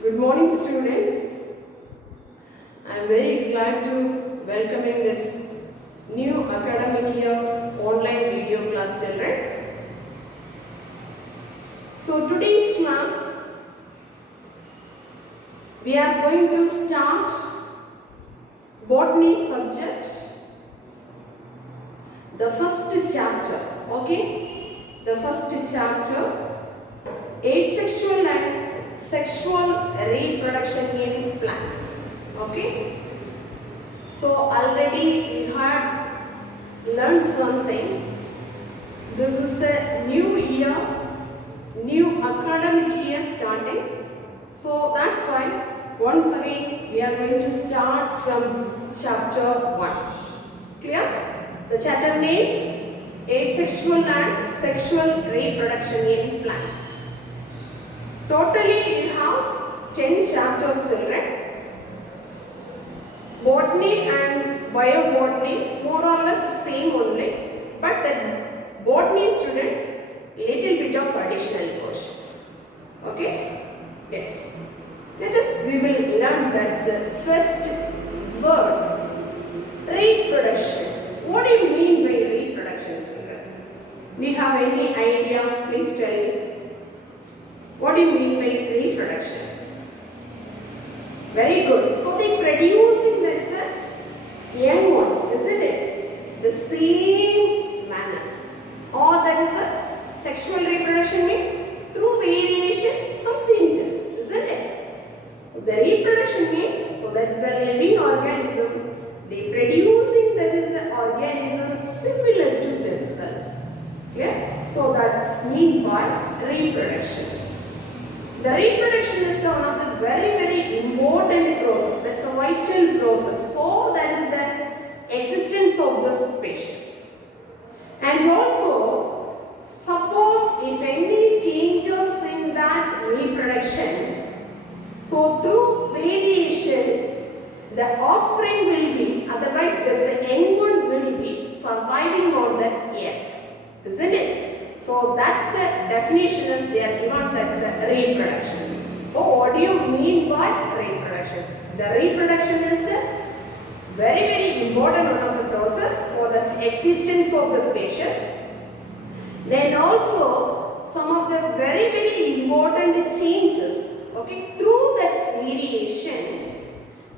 Good morning, students. I am very glad to welcoming this new academic year online video class, children. So today's class we are going to start botany subject, the first chapter. Okay, the first chapter, asexual and sexual reproduction in plants. Okay, so already you had learned something. This is the new year, new academic year starting. So that's why once again we are going to start from chapter 1. Clear? The chapter name, asexual and sexual reproduction in plants. Totally we have 10 chapters, children. Botany and bio-botany more or less same only, but the botany students little bit of additional portion. Okay? Yes. We will learn that's the first word, reproduction. What do you mean by reproduction, children? Do you have any idea? Please tell me. What do you mean by reproduction? Very good. So they producing the young one, isn't it? The same manner. Or that is a sexual reproduction means through variation some changes, isn't it? The reproduction means, so that is the living organism. They producing that is the organism similar to themselves. Clear? So that's mean by reproduction. The reproduction is one of the very important process. That's a vital process for that is the existence of the species. And also, suppose if any changes in that reproduction, so through variation, the offspring will be, otherwise the young one will be surviving on that earth, isn't it? So that's the definition is they are given, that's the reproduction. Oh, what do you mean by reproduction? The reproduction is the very important one of the process for the existence of the species. Then also some of the very important changes. Okay, through that variation,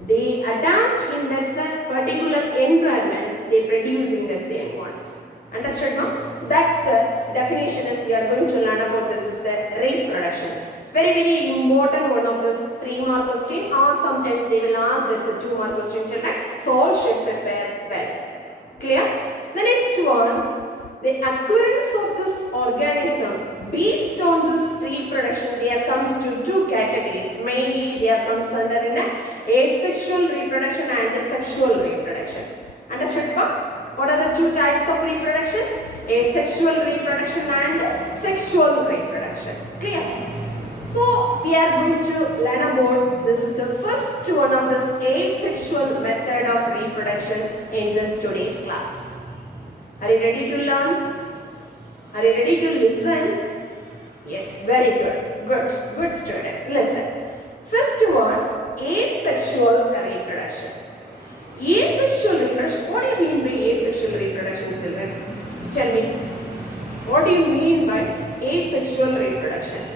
they adapt in that particular environment they producing the same ones. Understood now? That's the definition as we are going to learn about this is the reproduction. Very important one of those 3-mark question, or sometimes they will ask that's a 2-mark question, children. So all should prepare well. Clear? The next one, the occurrence of this organism based on this reproduction, there comes to 2 categories. Mainly there comes under in asexual reproduction and sexual reproduction. Understood? What are the 2 types of reproduction? Asexual reproduction and sexual reproduction. Clear? So we are going to learn about this is the first one of this asexual method of reproduction in this today's class. Are you ready to learn? Are you ready to listen? Yes, very good. Good students. Listen. First one, asexual reproduction. Asexual reproduction. What do you mean by asexual reproduction, children? Tell me. What do you mean by asexual reproduction?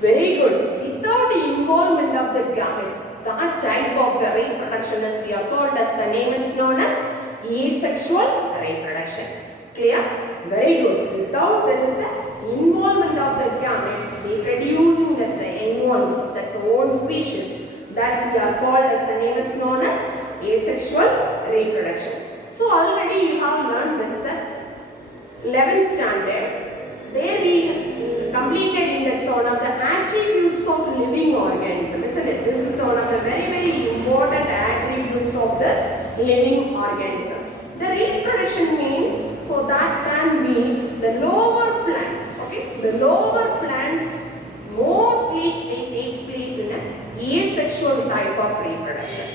Very good. Without the involvement of the gametes, that type of the reproduction is we are called as the name is known as asexual reproduction. Clear? Very good. Without there is the involvement of the gametes, they producing that's the young ones, that's the own species. That's we are called as the name is known as asexual reproduction. So already you have learned that's the 11th standard. There we completed in that one of the attributes of living organism, isn't it? This is one of the very important attributes of this living organism. The reproduction means, so that can be the lower plants, okay? The lower plants mostly it takes place in an asexual type of reproduction.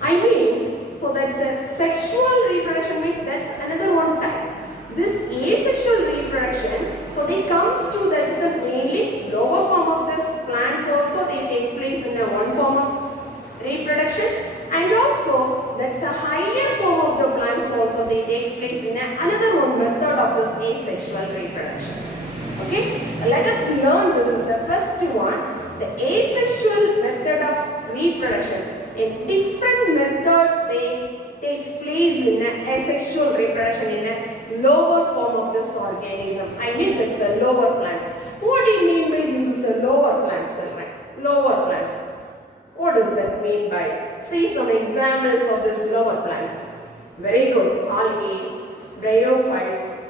I mean, so that's the sexual reproduction means that's another one type. This asexual reproduction, so they comes to that is the mainly lower form of this plants also they take place in of this asexual reproduction. Okay, let us learn this is the first one. The asexual method of reproduction. In different methods they takes place in asexual reproduction in a lower form of this organism. I mean that's the lower plants. What do you mean by this is the lower plants, children? Lower plants. What does that mean by? See some examples of this lower plants. Very good. Algae, bryophytes.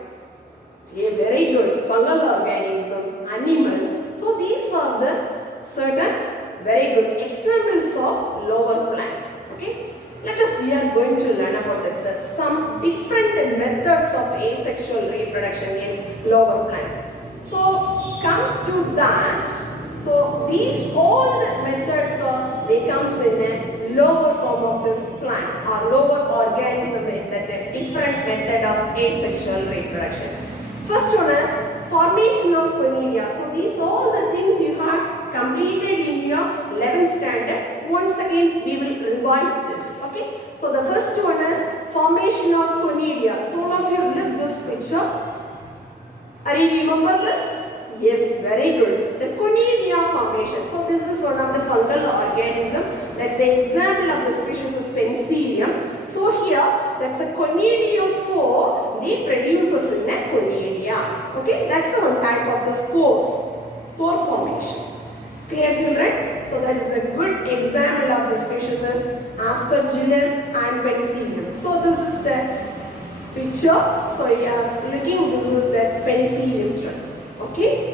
Yeah, very good. Fungal organisms, animals. So these are the certain very good examples of lower plants. Okay. Let us, we are going to learn about that, some different methods of asexual reproduction in lower plants. So comes to that. So these all the methods are, they comes in a lower form of this plants or lower organism in that different method of asexual reproduction. First one is formation of conidia. So these all the things you have completed in your 11th standard. Once again we will revise this. Okay. So the first one is formation of conidia. So all of you look this picture. Are you remember this? Yes, very good. The conidia formation. So this is one of the fungal organism. That's the example of the species is Penicillium. So here, that's a conidiophore. They produces in a conidia. Okay, that's the one type of the spores. Spore formation. Clear, children? So that is a good example of the species is Aspergillus and Penicillium. So this is the picture. So you are looking, this is the Penicillium structures. Okay.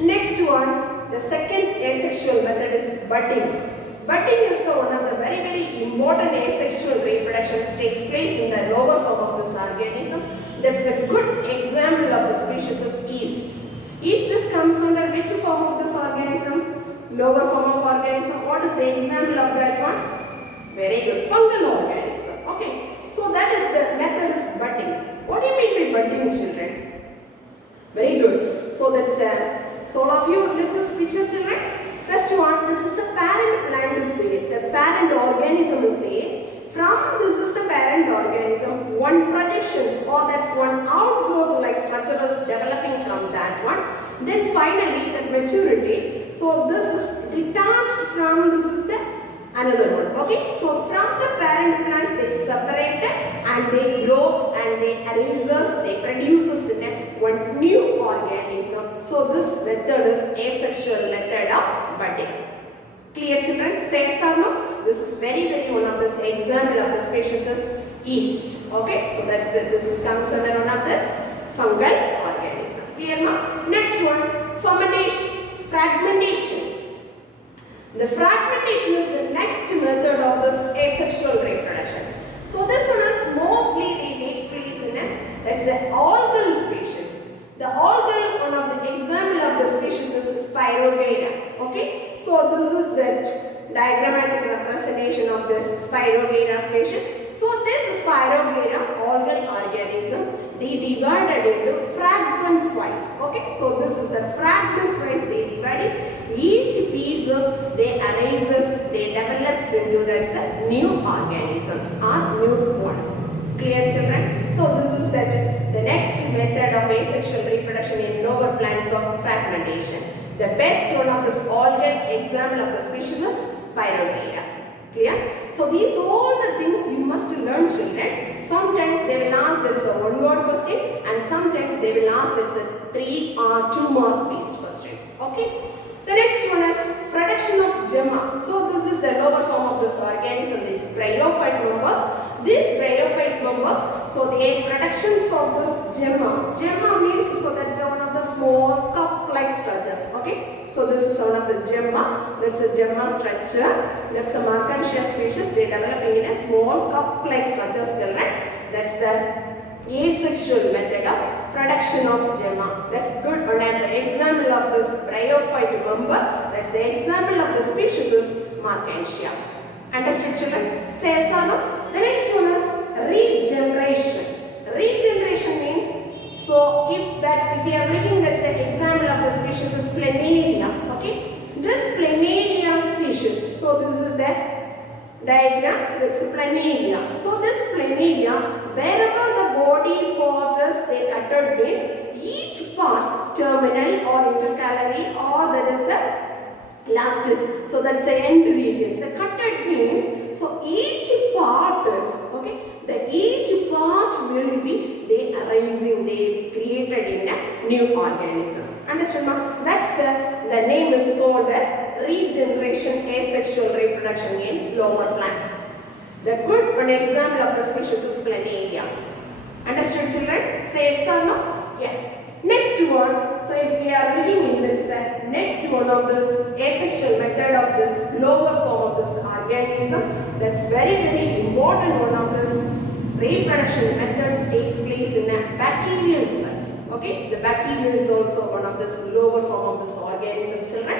Next one, the second asexual method is budding. Budding is the one of the very important asexual reproductions takes place in the lower form of this organism. That's a good example of the species is yeast. Yeast comes under which form of this organism? Lower form of organism. What is the example of that one? Very good. Fungal organism. Okay. So that is the method is budding. What do you mean by budding, children? Very good. So that's so all of you look this picture, children. First one, this is the parent plant is there. The parent organism is there. From this is the parent organism. One projections or that's one outgrowth like structure is developing from that one. Then finally the maturity. So this is detached from this is the another one. Okay. So from the parent plants they separate and they grow and they raises, they produces in one new organism. So this method is asexual method of budding. Clear, children? Say yes or no? This is very one of this example of the species is yeast. Okay. So that's the, this is comes under one of this fungal organism. Clear now? Next one, fermentation, fragmentations. The fragmentation is the next method of this asexual reproduction. So this one is mostly it takes place in that's an algal species. The algal, one of the example of the species is Spirogyra. Okay. So this is that diagrammatic representation of this Spirogyra species. So this Spirogyra algal organism, they divided into fragments wise. Okay. So this is the fragments wise they divided. Each pieces they arises, they develops into that's new organisms or new one. Clear, children? So this is that the next method of asexual reproduction in lower plants of fragmentation. The best one of this algal example of the species is Spirogyra. Clear? So these all the things you must learn, children. Sometimes they will ask this a one word question and sometimes they will ask this a 3 or 2 mark based questions. Okay? The next one is production of gemma. So this is the lower form of this organism. It's bryophyte members. These bryophyte members, so the productions of this gemma. Gemma means so that's one of the small cup-like structures. Okay. So this is one of the gemma. That's a gemma structure. That's a Markantia species. They developing in a small cup-like structures. That's the asexual method of production of gemma. That's good. And the example of this bryophyte member, that's the example of the species is Markantia. Understood, children? Say yes or no? The next one is regeneration. Regeneration means, so if we are looking at the example of the species is Planaria. Okay, this Planaria species. So this is the diagram, this planaria. So this planaria, wherever the body part is they cutted means each part terminal or intercalary or there is the last, so that's the end regions. The cutted means, so each part is, okay, the each part will be they arising, they created in a new organisms. Understand now? That's the name is called as regeneration asexual reproduction in lower plants. The good one example of the species is planaria. Understood children? Say yes or no? Yes. Next one, so if we are looking in this next one of this asexual method of this lower form of this organism, that's very important one of this reproduction methods takes place in a bacterial cells. Okay, the bacteria is also one of this lower form of this organism children.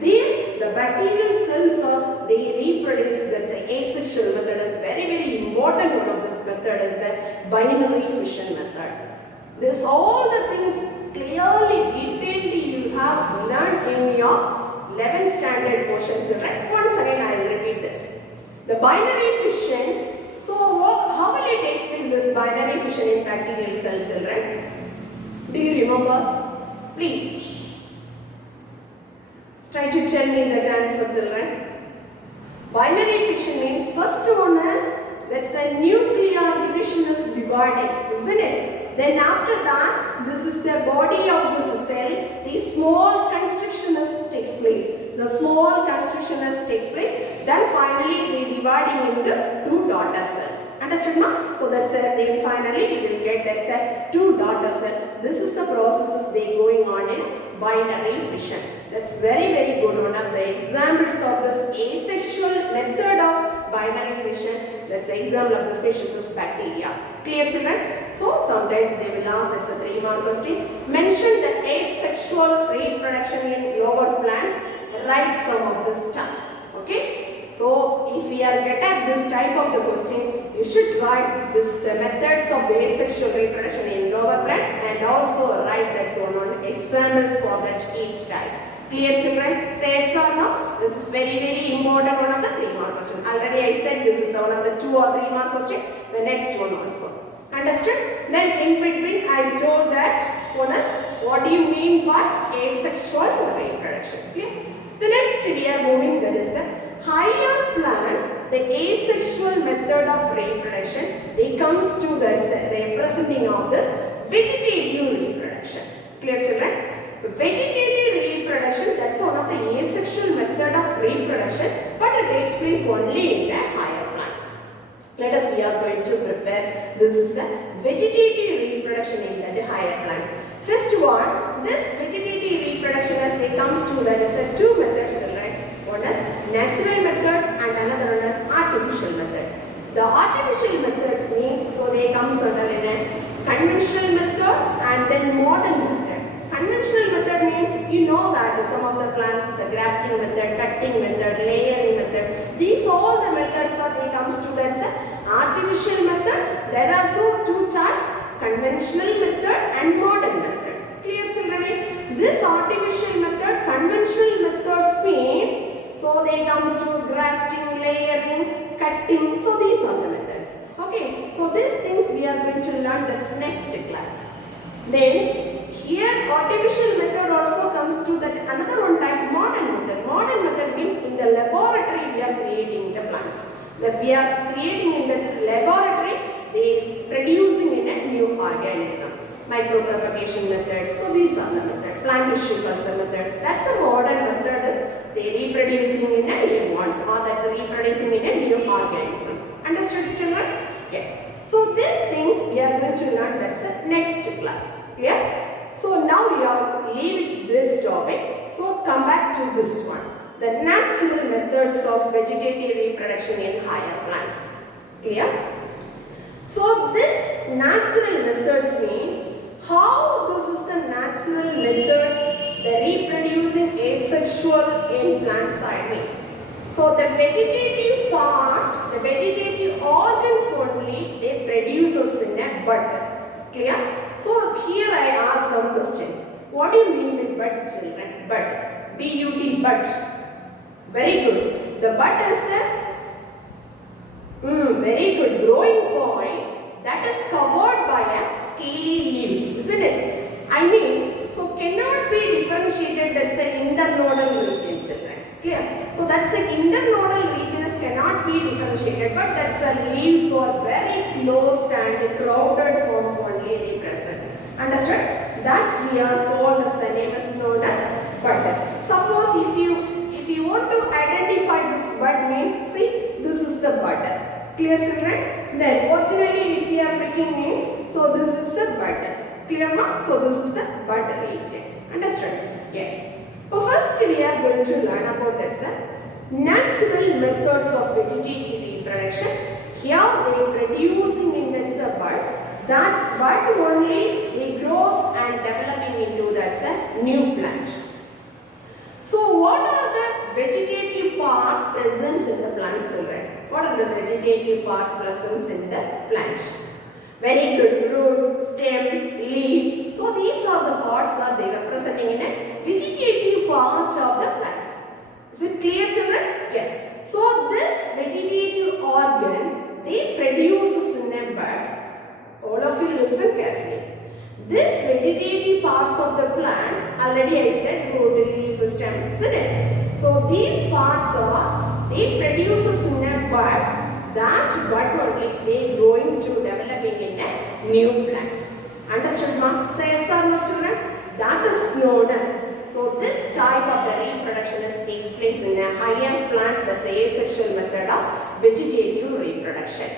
There the bacterial cells are they reproduce, that's the asexual method is very important one of this method is the binary fission method. This all the things clearly, detailedly you have learned in your 11th standard portion children. Once again I will repeat this. The binary fission, so how will it take place this binary fission in bacterial cell children? Do you remember? Please. Try to tell me that answer children. Binary fission means first one is that's a nuclear division is dividing, isn't it? Then after that, this is the body of this cell, the small constrictionist takes place. The small constrictionist takes place. Then finally they dividing into two daughter cells. Understood now? So that's then finally we will get that's a two daughter cell. This is the processes they going on in binary fission. That's very good. One of the examples of this asexual method of binary fission. That's the example of the species is bacteria. Clear children? So sometimes they will ask, that's a 3-mark question. Mention the asexual reproduction in lower plants. Write some of these terms. Okay? So if we are get at this type of the question, you should write this the methods of the asexual reproduction in lower plants and also write that's one on examples for that each type. Clear children? Say yes or no? This is very important one of the 3-mark question. Already I said this is the one of the 2 or 3-mark question. The next one also. Understood? Then in between I told that one is what do you mean by asexual reproduction? Clear? The next we are moving, that is the higher plants, the asexual method of reproduction, they comes to the representing of this vegetative reproduction. Clear children? Vegetative reproduction, that's one of the asexual method of reproduction, but it takes place only in the higher plants. Let us, we are going to prepare, this is the vegetative reproduction in the higher plants. First one, this vegetative reproduction as they comes to, that is the two methods, right? One is natural method and another one is artificial method. The artificial methods means, so they comes under in a conventional method and then modern method. Conventional method means, you know that some of the plants, the grafting method, cutting method, layering method, these all the methods are they comes to that's the artificial method. There are also two types, conventional method and modern method. Clear children? This artificial method, conventional methods means, so they comes to grafting, layering, cutting, so these are the methods. Okay, so these things we are going to learn that's next class. Then here artificial method also comes to that another one type, modern method. Modern method means in the laboratory we are creating the plants. That we are creating in the laboratory, they producing in a new organism. Micropropagation method, so these are the method. Plant tissue culture method, that's a modern method. They reproducing in a new ones or that's reproducing in a new organisms. Understood children? Yes. So these things we are going to learn that's the next class. Clear? So now we are leave this topic. So come back to this one. The natural methods of vegetative reproduction in higher plants. Clear? So this natural methods mean how this is the natural methods the reproducing asexual in plant side means. So the vegetative parts, the vegetative organs only they produces in a bud. Clear? So here I ask some questions. What do you mean with bud children? Bud. B-U-D, bud. Very good. The bud is the Very good. Growing point that is covered by a scaly leaves, isn't it? I mean, so cannot be differentiated. That's an internodal region, children. Clear? So that's the internodal regions cannot be differentiated, but that's the leaves are very close and crowded forms only they present. Understood? That's we are called as the name is known as bud. Suppose if you want to identify this bud means, see, this is the bud. Clear, children? Then originally if we are making names, so this is the bud. Clear, ma? So this is the bud region. Understood? Yes. So first we are going to learn about this natural methods of vegetative reproduction. Here they producing in this bud. That bud only it grows and developing into that's a new plant. So what are the vegetative parts present in the plant, children? What are the vegetative parts present in the plant? Very good. Root, stem, leaf. So these are the parts are they representing in a vegetative part of the plants. Is it clear, children? Yes. So this vegetative organs they produces in a bud. All of you listen carefully. This vegetative parts of the plants, already I said root, leaf, stem, isn't it? So these parts are, they produces in a bud. That bud only they growing to developing in a new plants. Understood, ma? Say yes or no, children? That is known as. So this type of the reproduction takes place in a higher plants. That's a asexual method of vegetative reproduction.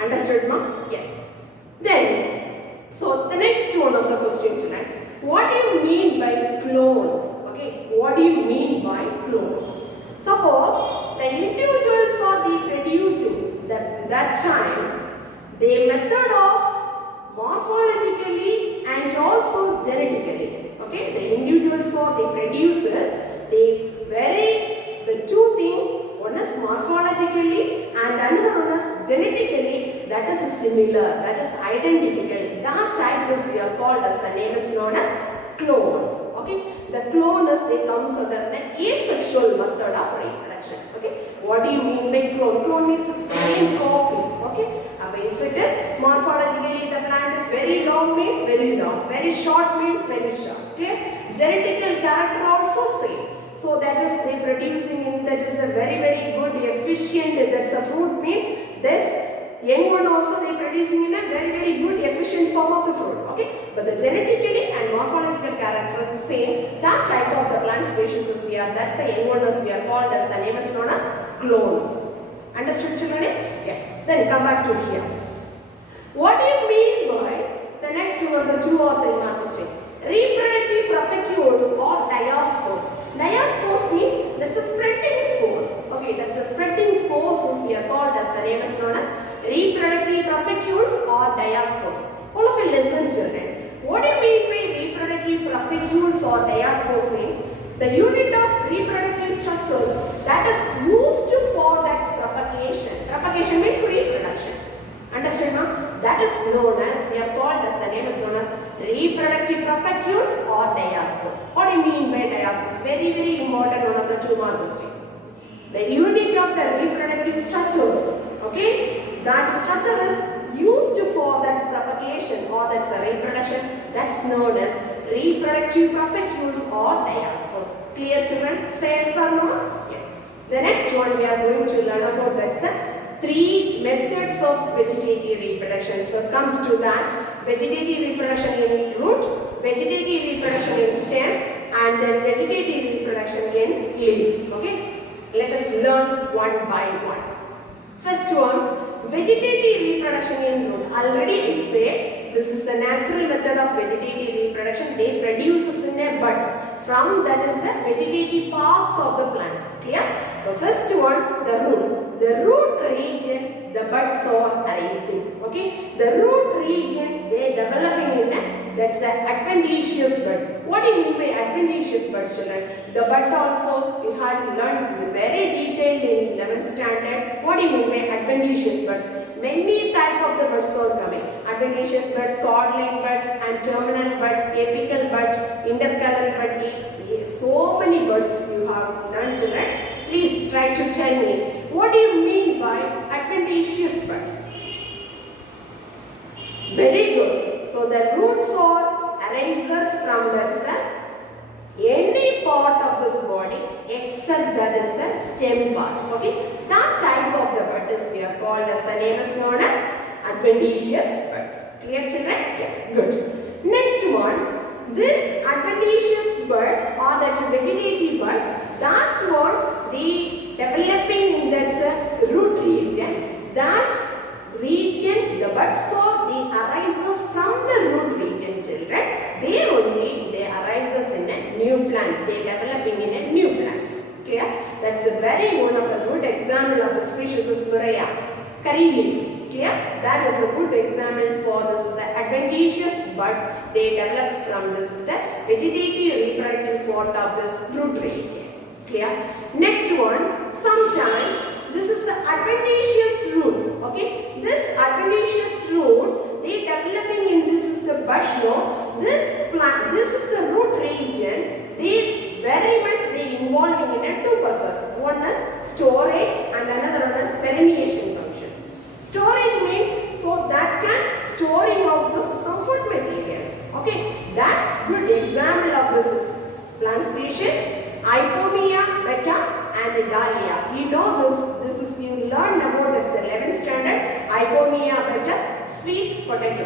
Understood, ma? Yes. Then, so the next one of the question, children. What do you mean by clone? Okay, what do you mean by clone? Suppose the individuals are the producing that time, the method of morphologically and also genetically. Okay, the individuals are the producers, they vary the two things. One is morphologically and another one is genetically. That is similar, that is identical. That type is we are called as the name is known as clones. Okay, the clone is they comes under the asexual method of reproduction. Okay, what do you mean by clone? Clone means it's the same copy. Okay, but if it is morphologically the plant is very long means very long, very short means very short. Clear? Genetical character also same. So that is they producing in that is a very good efficient, that's a fruit means this young one also they producing in a very good efficient form of the fruit. Okay, but the genetically and morphological characters is same. That type of the plant species is we are, that's the young ones we are called as the name is known as clones. Understood, children? Yes. Then come back to here. What do you mean by the next one of the two or the question? Reproductive propagules or diaspores. Diaspores means that's a spreading spores. Okay, that's a spreading spores we are called as the name is known as reproductive propagules or diaspores. All of you listen, children. What do you mean by reproductive propagules or diaspores means? The unit of reproductive structures that is used for that propagation. Propagation means reproduction. Understand, ma'am? That is known as, we are called as, the name is known as reproductive propagules or diaspores. What do you mean by diaspores? Very important, one of the 2 mark question. The unit of the reproductive structures, okay, that structure is used for that propagation or that's the reproduction, that's known as reproductive propagules or diaspores. Clear, children? Say yes or no? Yes. The next one we are going to learn about, that's the 3 methods of vegetative reproduction. So comes to that, vegetative reproduction in root, vegetative reproduction in stem, and then vegetative reproduction in leaf. Okay, let us learn one by one. First one, vegetative reproduction in root. Already I say this is the natural method of vegetative reproduction. They produce in their buds. From that is the vegetative parts of the plants. Clear? The first one, the root. The root region, the buds are arising. Okay? The root region, they are developing in a, that's an adventitious bud. What do you mean by adventitious bud, children? The bud also, you had learned very detailed in 11th standard. What do you mean by adventitious buds? Many type of the buds are coming. Adventitious buds, cordling bud, and terminal bud, apical bud, intercalary bud. So many buds you have learned, children. Please try to tell me What do you mean by adventitious buds? Very good. So the roots or arises from any part of this body except that is the stem part. Okay, that type of the bud is we are called as the name is known as adventitious buds. Clear children? Yes, good. Next one, this adventitious buds or that vegetative buds, that one the developing in that root region, that region the buds so they arises from the root region children. They arises in a new plant. They developing in a new plants. Clear? That's a very one of the good example of the species is Muraya, curry leaf. Clear? That is a good examples for this is the adventitious buds. They develops from this is the vegetative reproductive part of this root region. Clear? Next one, sometimes this is the adventitious roots. Okay, this adventitious roots they developing in this is the bud. No, this plant, this is the root region. They very much they involving in a two purpose. One is storage and another one is permeation function. Storage means so that can storing of this some food materials. Okay, that's good example of this is plant species. Ipomea, Betas and Dahlia. You know this is you learned about this 11th standard. Ipomea, Betas, sweet potato.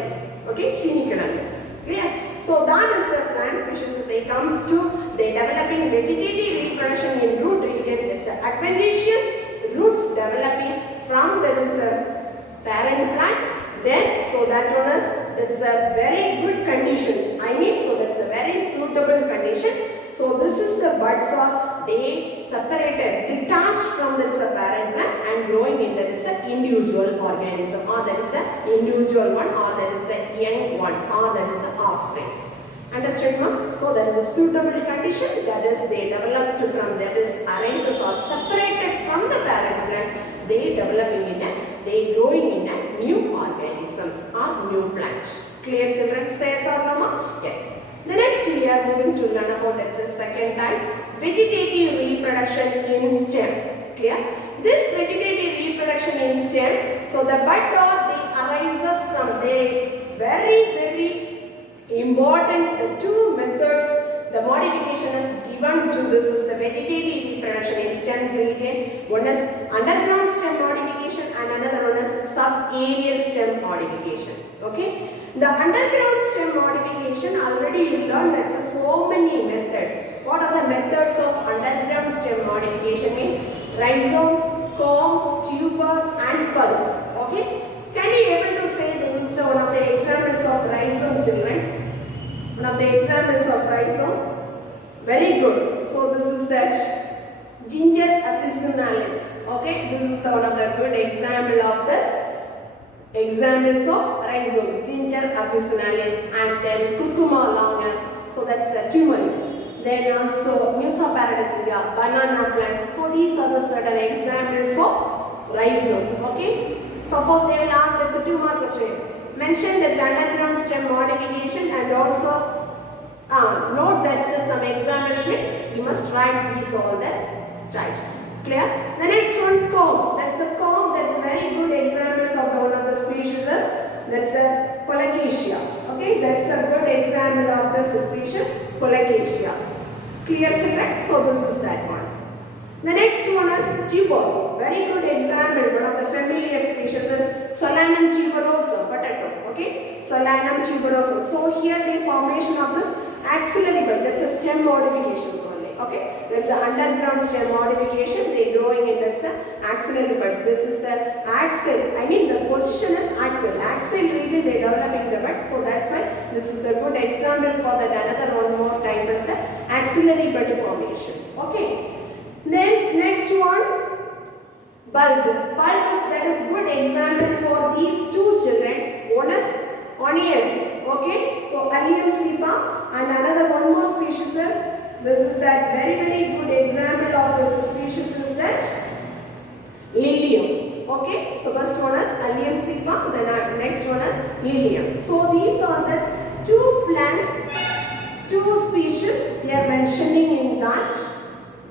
Okay, Shinikana. Clear? So that is the plant species. They comes to they developing vegetative reproduction in root region. It's adventitious roots developing from there is a parent plant. Then so that one is it's a very good conditions. I mean so that's a very suitable condition. So this is the buds are they separated, detached from this parent plant and growing into this individual organism, or that is a individual one, or that is a young one, or that is a offsprings. Understood, ma'am? So that is a suitable condition. That is they developed from that is arises or separated from the parent plant. They developing in a they growing in a new organisms or new plant. Clear, children? Say or no, ma'am? Yes. The next we are moving to learn about that's the second type, vegetative reproduction in stem. Clear? This vegetative reproduction in stem, so the bud or the arises from the very important the two methods. The modification is given to this is the vegetative reproduction in stem region. One is underground stem modification and another one is subaerial stem modification. Okay. The underground stem modification already you learned that's so many methods. What are the methods of underground stem modification means? Rhizome, comb, tuber and bulbs. Okay. Can you able to say this is the one of the examples of rhizome, children? One of the examples of rhizome. Very good. So this is that ginger officinalis. Okay. This is the one of the good example of this. Examples of rhizomes, ginger officinalis and then curcuma longa, so that's the turmeric. Then also Musa paradisica, banana plants. So these are the certain examples of rhizome. Okay. Suppose they will ask there's a 2 mark question. Mention the underground stem modification and also note that some examples means you must write these all the types. Clear? The next one, comb. That's the comb. That's very good examples of one of the species. That's a colocasia. Okay, that's a good example of this species, colocasia. Clear, children? So this is that one. The next one is tuber. Very good example. One of the familiar species is Solanum tuberosa, potato. Okay, Solanum tuberosa. So here the formation of this axillary bud. That's a stem modification. Okay, there's an underground stem modification. They growing in that's the axillary buds. This is the axil. I mean the position is axil. Axil region they developing the buds. So that's why this is the good examples for that. Another one more type is the axillary bud formations. Okay. Then next one, bulb. Bulb is that is good examples for these two children. One is onion. Okay. So Allium cepa and another one more species is. This is that very good example of this species is that lilium. Okay, so first one is Allium cepa, then next one is lilium. So these are the two plants, two species they are mentioning in that.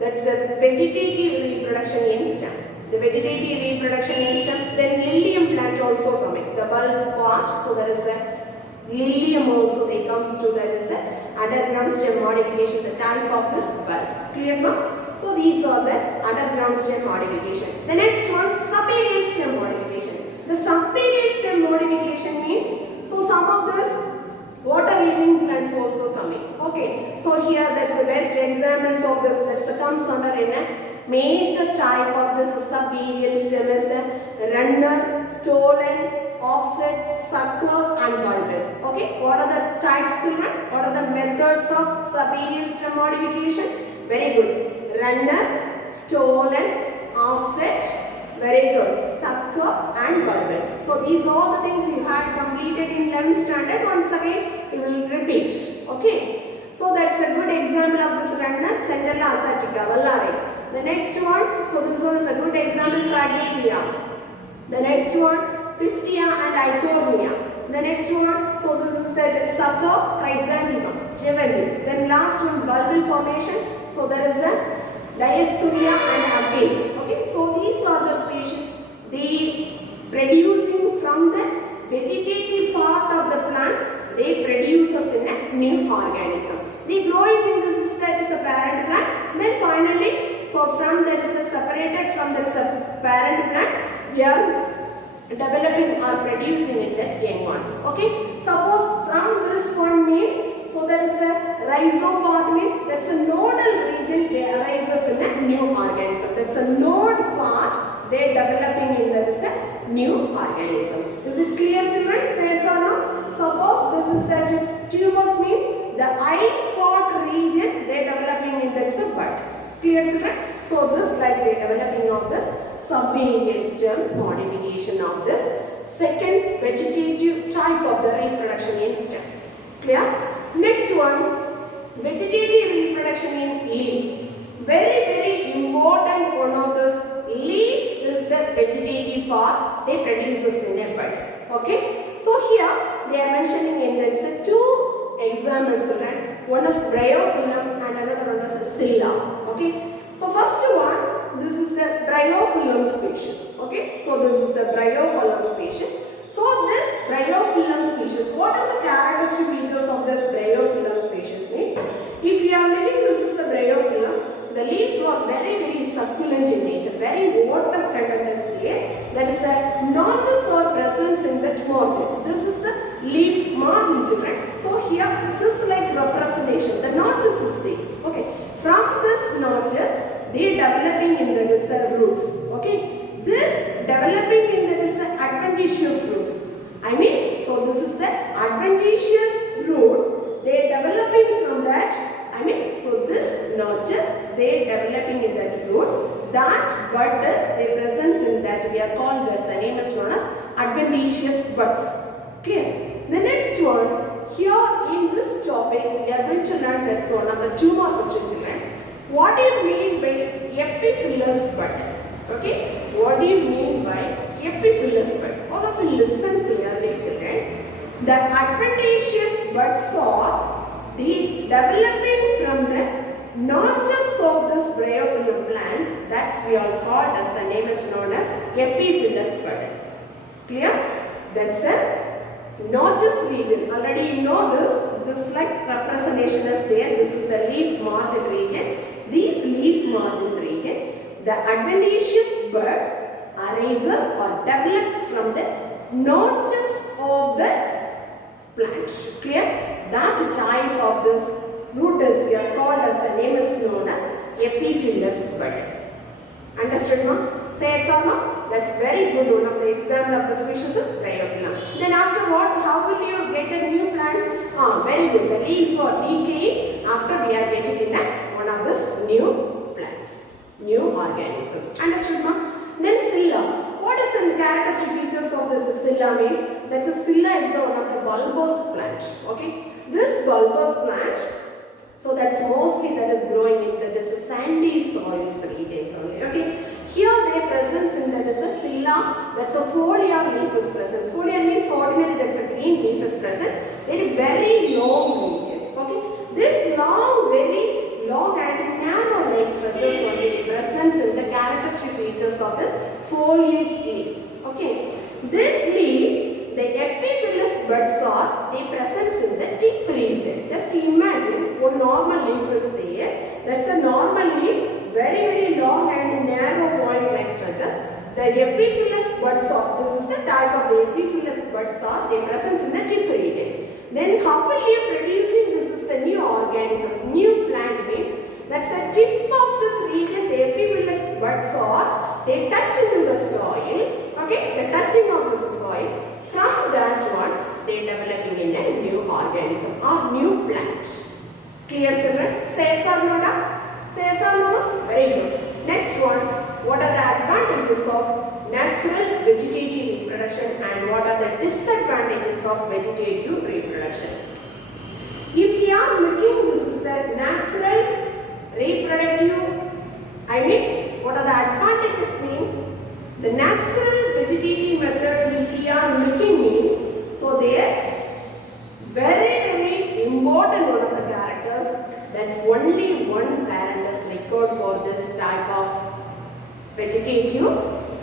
That's the vegetative reproduction in stem. The vegetative vegetative reproduction instem. Then lilium plant also coming, the bulb part. So there is the lilium also they comes to, that is the underground stem modification, the type of this bulb. Clear now? So these are the underground stem modification. The next one, subaerial stem modification. The subaerial stem modification means, so some of this water living plants also coming. Okay, so here that's the best examples of this. That comes under in a major type of this subaerial stem is the runner, stolen, offset, sucker and bulbous. Okay, what are the types children? What are the methods of subaerial stem modification? Very good. Runner, stolen, offset, very good, sucker and bulbous. So these are all the things you had completed in 11th standard. Once again you will repeat. Okay. So that's a good example of this runner, centella asatica, vallare. The next one, so this one is a good example, Fragaria. The next one, Pistia and Icornia. The next one, so this is the sucker, Chrysanthemum, Jeveli. Then last one, bulbal formation. So there is a Dioscorea and Agape. Okay, so these are the species, they producing from the vegetative part of the plants, they produce us in a new organism. They growing in the cyst, that is a parent plant. Then finally, from that is separated from that parent plant, we are developing or producing in that young ones. Okay, suppose from this one means, so that is a rhizopod means that's a nodal region, they arises in a new organism. That's a node part, they are developing in that is a new organisms. Is it clear children? Say yes or no? Suppose this is that tubers means the eye spot region, they are developing in that is a bud. Clear children? So this like they are developing of this subaerial stem modification of this second vegetative type of the reproduction in stem. Clear? Next one, vegetative reproduction in leaf. Very important one of this. Leaf is the vegetative part, they produce us in a bud. Okay? So here they are mentioning in this two examples. One is bryophyllum and another one is scilla. Okay? The first one, this is the bryophyllum species. Okay? So this is the bryophyllum species. So this bryophyllum species, what is the characteristic features of this bryophyllum species means? If you are looking, this is the bryophyllum, the leaves are very succulent in nature, very water content is there. That is the notches are present in that margin. This is the leaf margin children. So here this like representation, the notches is there. Okay, from this notches they developing in the roots. Okay, this developing in the adventitious roots. I mean, so this is the adventitious roots, they are developing from that. I mean, so this notches, they are developing in that roots. That bud is, they presence in that, we are called as, the name is known as adventitious buds. Clear? The next one, here in this topic, we are going to learn that's one of the 2 more questions children. What do you mean by epiphyllous bud? Okay? What do you mean by epiphyllous bud? All of you listen clearly children. The adventitious buds are the developing from the notches of this bryophyllum plant, that's we are called as, the name is known as epiphyllous bud. Clear? That's a notches region. Already you know this like representation is there. This is the leaf margin region. These leaf margin region, the adventitious buds arises or develop from the notches of the plant. Clear? That type of this root is, we are called as, the name is known as epiphyllous bud. Understood now? Say yes or no? That's very good. One of the example of the species is bryophyllum. Then after what? How will you get a new plants? Very good. The leaves are decaying after we are getting in one of this new plants, new organisms. Understood now? Then scilla. What is the characteristic features of this scilla means? That's a scilla is the one of the bulbous plant. Okay? This bulbous plant, so that's mostly that is growing in this sandy soils regions only. Okay? Here they presence in that is the scilla, that's a foliar leaf is present. Foliar means ordinary, that's a green leaf is present. They are very long regions. Okay? This long, very long and narrow leaf structures only the presence in the characteristic features of this foliage leaves. Okay. This leaf, the epiphyllous buds are, they present in the tip region. Just imagine one normal leaf is there. That's a normal leaf, very long and narrow point-like structures. The epiphyllous buds are, this is the type of the epiphyllous buds are, they present in the tip region. Then how will you producing, this is the new organism, new plant means, that's the tip of this region, the epiphyllous buds are, they touch into the soil, okay, the touching of the soil, from that one, they developing in a new organism or new plant. Clear children? Say yes or no? Say yes or no? Very good. Next one, what are the advantages of natural vegetative reproduction and what are the disadvantages of vegetative reproduction? If you are looking, this is the natural reproductive, what are the advantages means, the natural vegetative methods if we are looking means, so they are very important one of the characters, that's only one parent is required for this type of vegetative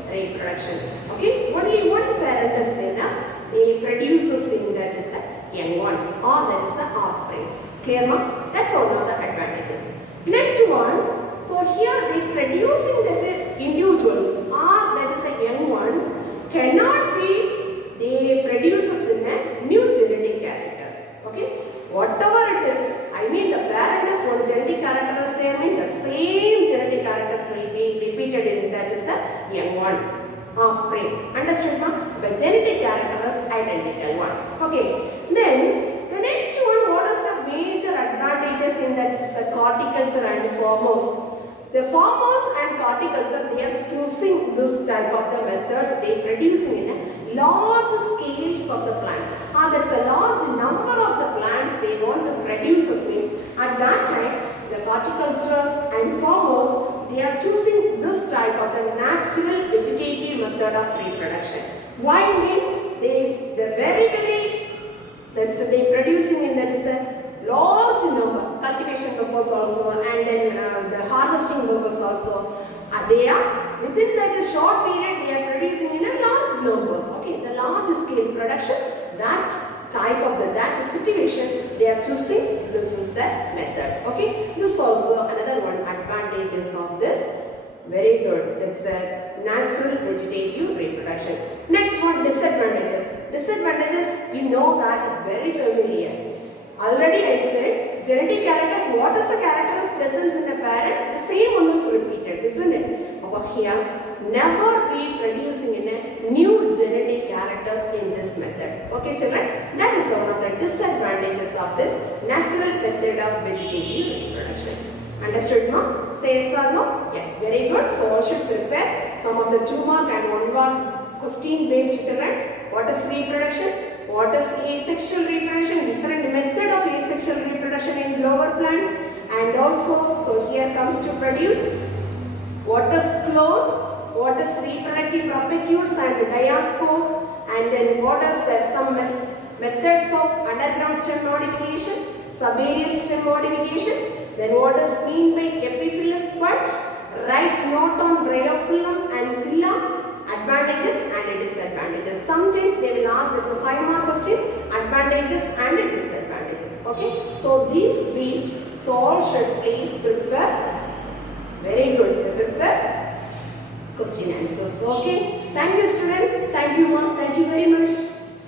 reproductions. Okay, only one parent is enough. They produces thing that is the young ones or that is the offspring. Clear now? That's one of the advantages. Next one, so here they producing the individuals or that is the young ones cannot be, they produces in a new genetic characters. Okay, whatever it is, the parent is one genetic character is there, the same genetic characters will be repeated in that is the young one, offspring. Understood now? The genetic character is identical one. Okay. Then the next one, what is the major advantages in that? It's the horticulture and farmers. The farmers and horticulture, they are choosing this type of the methods. They producing in a large scales of the plants. That's a large number of the plants they want to produce. Means at that time, the horticulturists and farmers, they are choosing this type of the natural vegetative method of reproduction. Why means they're very they producing in that is a large number, cultivation purpose also and then the harvesting purpose also. They are within that short period they are producing in a large numbers. Okay, the large scale production, that type of that situation they are choosing. This is the method. Okay, this also another one advantages of this. Very good. That's a natural vegetative reproduction. Next one, disadvantages. Disadvantages, we know that very familiar. Already I said genetic characters. What is the character's presence in the parent? The same one is repeated, isn't it? Over here, never be producing in a new genetic characters in this method. Okay, children? That is one of the disadvantages of this natural method of vegetative reproduction. Understood, no? Say yes or no? Yes, very good. So all should prepare some of the 2 mark and 1 mark question based, children. What is reproduction? What is asexual reproduction? Different method of asexual reproduction in lower plants. And also, so here comes to produce. What is clone? What is reproductive propagules and diaspores? And then what is the some methods of underground stem modification, subaerial stem modification? Then what is mean by epiphyllous bud? Write note on bryophyllum and xylla. Advantages and disadvantages. Sometimes they will ask, that's a 5 mark question, advantages and disadvantages. Okay. So these so all should please prepare. Very good. Prepare question answers. Okay. Thank you, students. Thank you, ma'am. Thank you very much.